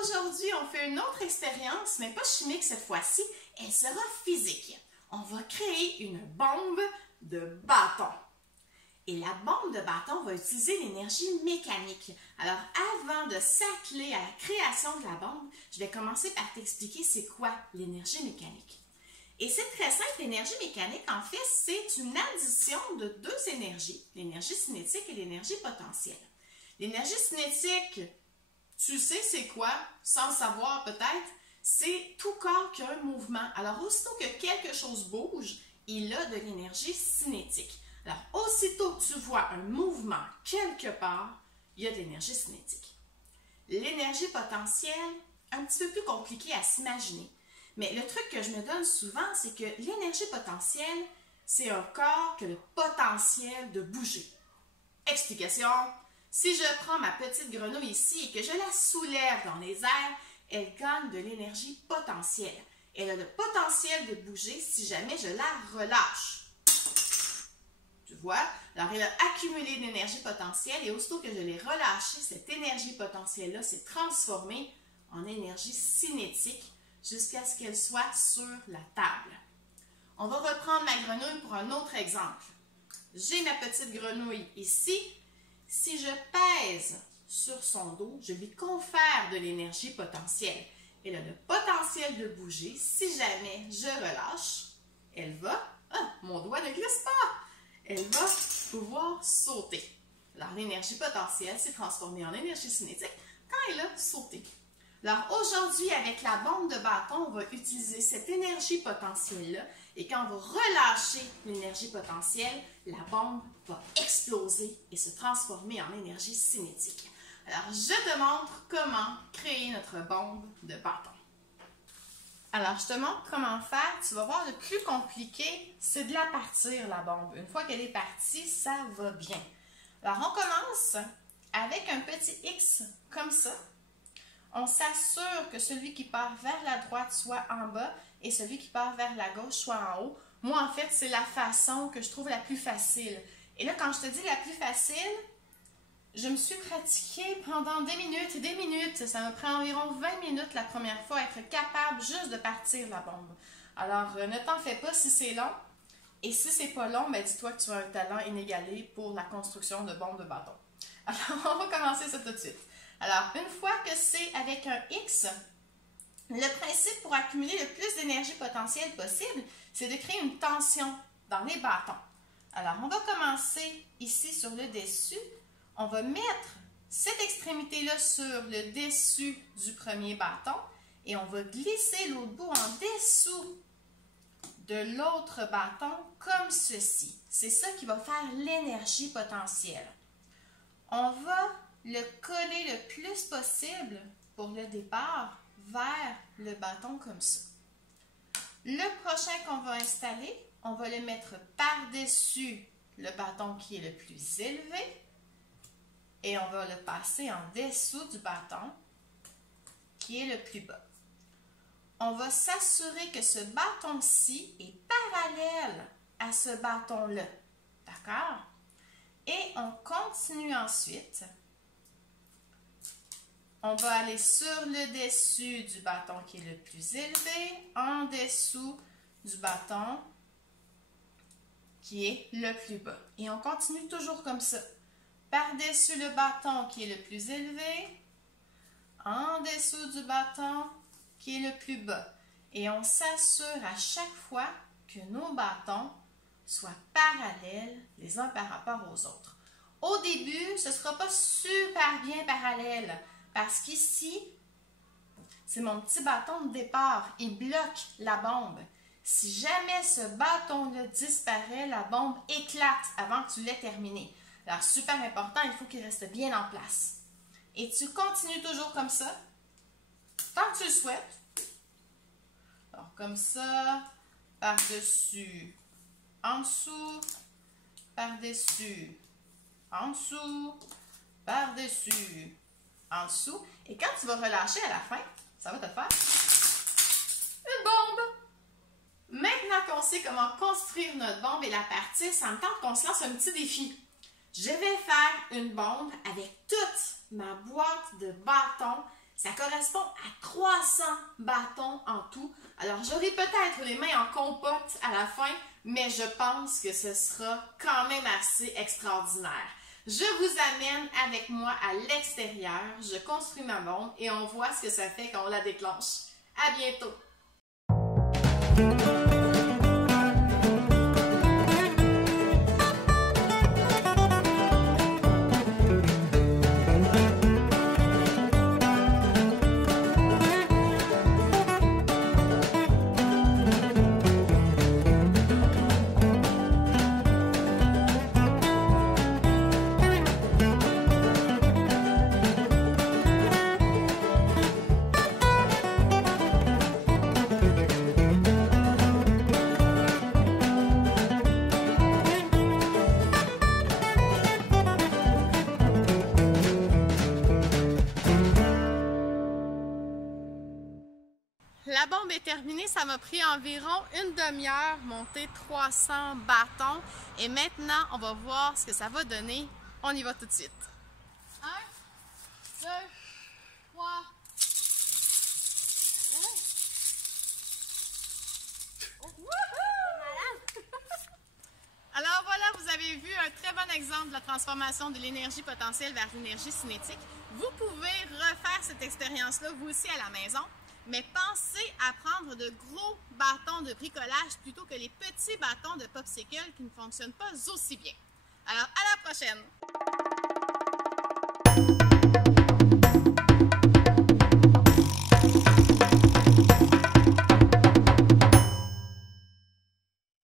Aujourd'hui, on fait une autre expérience, mais pas chimique cette fois-ci, elle sera physique. On va créer une bombe de bâton. Et la bombe de bâton va utiliser l'énergie mécanique. Alors, avant de s'atteler à la création de la bombe, je vais commencer par t'expliquer c'est quoi l'énergie mécanique. Et c'est très simple, l'énergie mécanique, en fait, c'est une addition de deux énergies, l'énergie cinétique et l'énergie potentielle. L'énergie cinétique, tu sais c'est quoi, sans le savoir peut-être, c'est tout corps qui a un mouvement. Alors, aussitôt que quelque chose bouge, il a de l'énergie cinétique. Alors, aussitôt que tu vois un mouvement quelque part, il y a de l'énergie cinétique. L'énergie potentielle, un petit peu plus compliqué à s'imaginer. Mais le truc que je me donne souvent, c'est que l'énergie potentielle, c'est un corps qui a le potentiel de bouger. Explication. Si je prends ma petite grenouille ici et que je la soulève dans les airs, elle gagne de l'énergie potentielle. Elle a le potentiel de bouger si jamais je la relâche. Tu vois? Alors, elle a accumulé de l'énergie potentielle et aussitôt que je l'ai relâchée, cette énergie potentielle-là s'est transformée en énergie cinétique jusqu'à ce qu'elle soit sur la table. On va reprendre ma grenouille pour un autre exemple. J'ai ma petite grenouille ici. Si je pèse sur son dos, je lui confère de l'énergie potentielle. Elle a le potentiel de bouger. Si jamais je relâche, elle va... Ah, mon doigt ne glisse pas! Elle va pouvoir sauter. Alors, l'énergie potentielle s'est transformée en énergie cinétique quand elle a sauté. Alors, aujourd'hui, avec la bombe de bâton, on va utiliser cette énergie potentielle-là et quand on va relâcher l'énergie potentielle, la bombe va exploser et se transformer en énergie cinétique. Alors, je te montre comment créer notre bombe de bâton. Alors, je te montre comment faire. Tu vas voir, le plus compliqué, c'est de la partir, la bombe. Une fois qu'elle est partie, ça va bien. Alors, on commence avec un petit X comme ça. On s'assure que celui qui part vers la droite soit en bas et celui qui part vers la gauche soit en haut. Moi, en fait, c'est la façon que je trouve la plus facile. Et là, quand je te dis la plus facile, je me suis pratiquée pendant des minutes et des minutes. Ça me prend environ 20 minutes la première fois à être capable juste de partir la bombe. Alors, ne t'en fais pas si c'est long. Et si c'est pas long, ben dis-toi que tu as un talent inégalé pour la construction de bombes de bâton. Alors, on va commencer ça tout de suite. Alors, une fois que c'est avec un X, le principe pour accumuler le plus d'énergie potentielle possible, c'est de créer une tension dans les bâtons. Alors, on va commencer ici sur le dessus. On va mettre cette extrémité-là sur le dessus du premier bâton et on va glisser l'autre bout en dessous de l'autre bâton comme ceci. C'est ça qui va faire l'énergie potentielle. On va le coller le plus possible pour le départ vers le bâton comme ça. Le prochain qu'on va installer, on va le mettre par-dessus le bâton qui est le plus élevé et on va le passer en dessous du bâton qui est le plus bas. On va s'assurer que ce bâton-ci est parallèle à ce bâton-là. D'accord? Et on continue ensuite. On va aller sur le dessus du bâton qui est le plus élevé, en dessous du bâton qui est le plus bas. Et on continue toujours comme ça. Par-dessus le bâton qui est le plus élevé, en dessous du bâton qui est le plus bas. Et on s'assure à chaque fois que nos bâtons soient parallèles les uns par rapport aux autres. Au début, ce ne sera pas super bien parallèle parce qu'ici, c'est mon petit bâton de départ. Il bloque la bombe. Si jamais ce bâton-là disparaît, la bombe éclate avant que tu l'aies terminé. Alors, super important, il faut qu'il reste bien en place. Et tu continues toujours comme ça, tant que tu le souhaites. Alors, comme ça, par-dessus, en dessous, par-dessus, en dessous, par-dessus, en dessous. Et quand tu vas relâcher à la fin, ça va te faire une bombe. Maintenant qu'on sait comment construire notre bombe et la partir, ça me tente qu'on se lance un petit défi. Je vais faire une bombe avec toute ma boîte de bâtons. Ça correspond à 300 bâtons en tout. Alors, j'aurai peut-être les mains en compote à la fin, mais je pense que ce sera quand même assez extraordinaire. Je vous amène avec moi à l'extérieur, je construis ma bombe et on voit ce que ça fait quand on la déclenche. À bientôt! La bombe est terminée, ça m'a pris environ une demi-heure, monter 300 bâtons. Et maintenant, on va voir ce que ça va donner. On y va tout de suite. 1, 2, 3. Alors voilà, vous avez vu un très bon exemple de la transformation de l'énergie potentielle vers l'énergie cinétique. Vous pouvez refaire cette expérience-là, vous aussi, à la maison. Mais pensez à prendre de gros bâtons de bricolage plutôt que les petits bâtons de popsicle qui ne fonctionnent pas aussi bien. Alors, à la prochaine!